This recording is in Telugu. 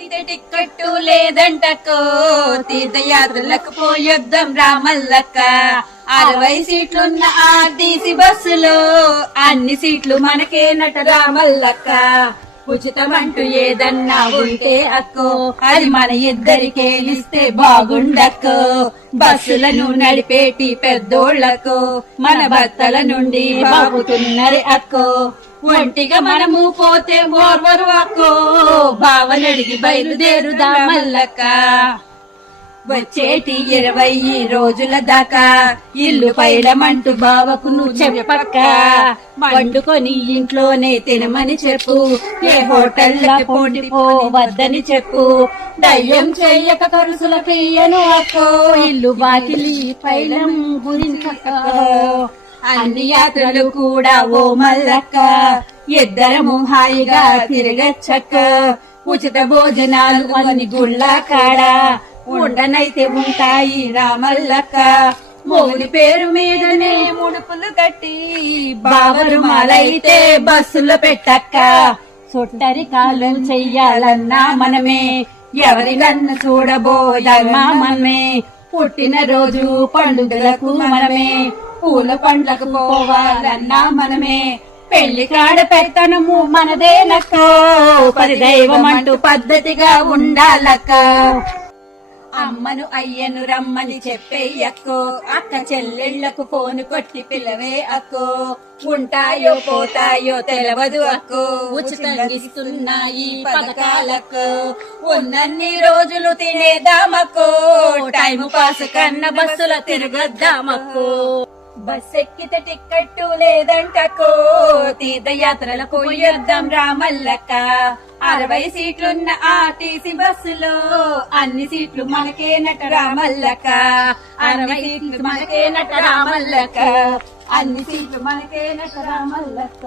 టిక్కెట్టు లేదంటకో తీర్థయాత్రలకు పోయొద్దాం రామల్లక్క. అరవై సీట్లున్న ఆర్టీసీ బస్సులో అన్ని సీట్లు మనకే నట రామల్లక్క. ఉచితమంటూ ఏదన్నా ఉంటే అక్కో. అది మన ఇద్దరికే ఇస్తే బాగుండక్కో. బస్సులను నడిపేటి పెద్దోళ్ళకు మన భర్తల నుండి బాగుతున్నది అక్కో. ఒంటిగా మనము పోతే ఓర్వరు అక్కో. బావనడిగి బయలుదేరుదా మల్లక్క. వచ్చేటి ఇరవై రోజుల దాకా. ఇల్లు పైడమంటూ బావకు నువ్వు చెప్పక్క. వండుకొని ఇంట్లోనే తినమని చెప్పు. ఏ హోటల్లో పోటీ వద్దని చెప్పు. దయ్యం చెయ్యక కరుసులకియ్యను అక్కో. ఇల్లు వాకిలి పైలం గురించక్క అన్ని యాత్రలు కూడా ఓ మల్లక్క. ఇద్దరము హాయిగా తిరగచ్చక్క. ఉచిత భోజనాలు అని గుళ్ళ కాడ. ఉండనైతే ఉంటాయి రామల్లక్క. మోని పేరు మీదనే ముడుపులు కట్టి బావరుమాలైతే బస్సులో పెట్టక్క. సొట్టరికాలు చెయ్యాలన్నా మనమే. ఎవరికన్నా చూడబోదమ్మా మనమే. పుట్టిన రోజు పండుగలకు మనమే. పూల పండ్లకు పోవాలన్నా మనమే. పెళ్ళి కాడ పెత్తనము మనదేనక్కో. పది దైవం అంటూ పద్ధతిగా ఉండాలక్క. అమ్మను అయ్యను రమ్మని చెప్పేయక్కో అక్క. చెల్లెళ్ళకు ఫోను కొట్టి పిల్లవే అక్కో. ఉంటాయో పోతాయో తెలవదు అక్కో. ఉచితంగా ఇస్తున్నాయి పథకాలకు ఉన్నన్ని రోజులు తినేదామక్కో టైం పాస్ కన్న బస్సుల తిరగద్దామక్కో. బస్ ఎక్కితే టిక్కెట్టు లేదంటకో తీర్థయాత్రలకు పోయొద్దాం రామల్లక్క. అరవై సీట్లున్న ఆర్టీసీ బస్సులో అన్ని సీట్లు మనకే నట రామల్లక్క. అరవై సీట్లు మనకే నట రామల్లక్క. అన్ని సీట్లు మనకే నట రామల్లక్క.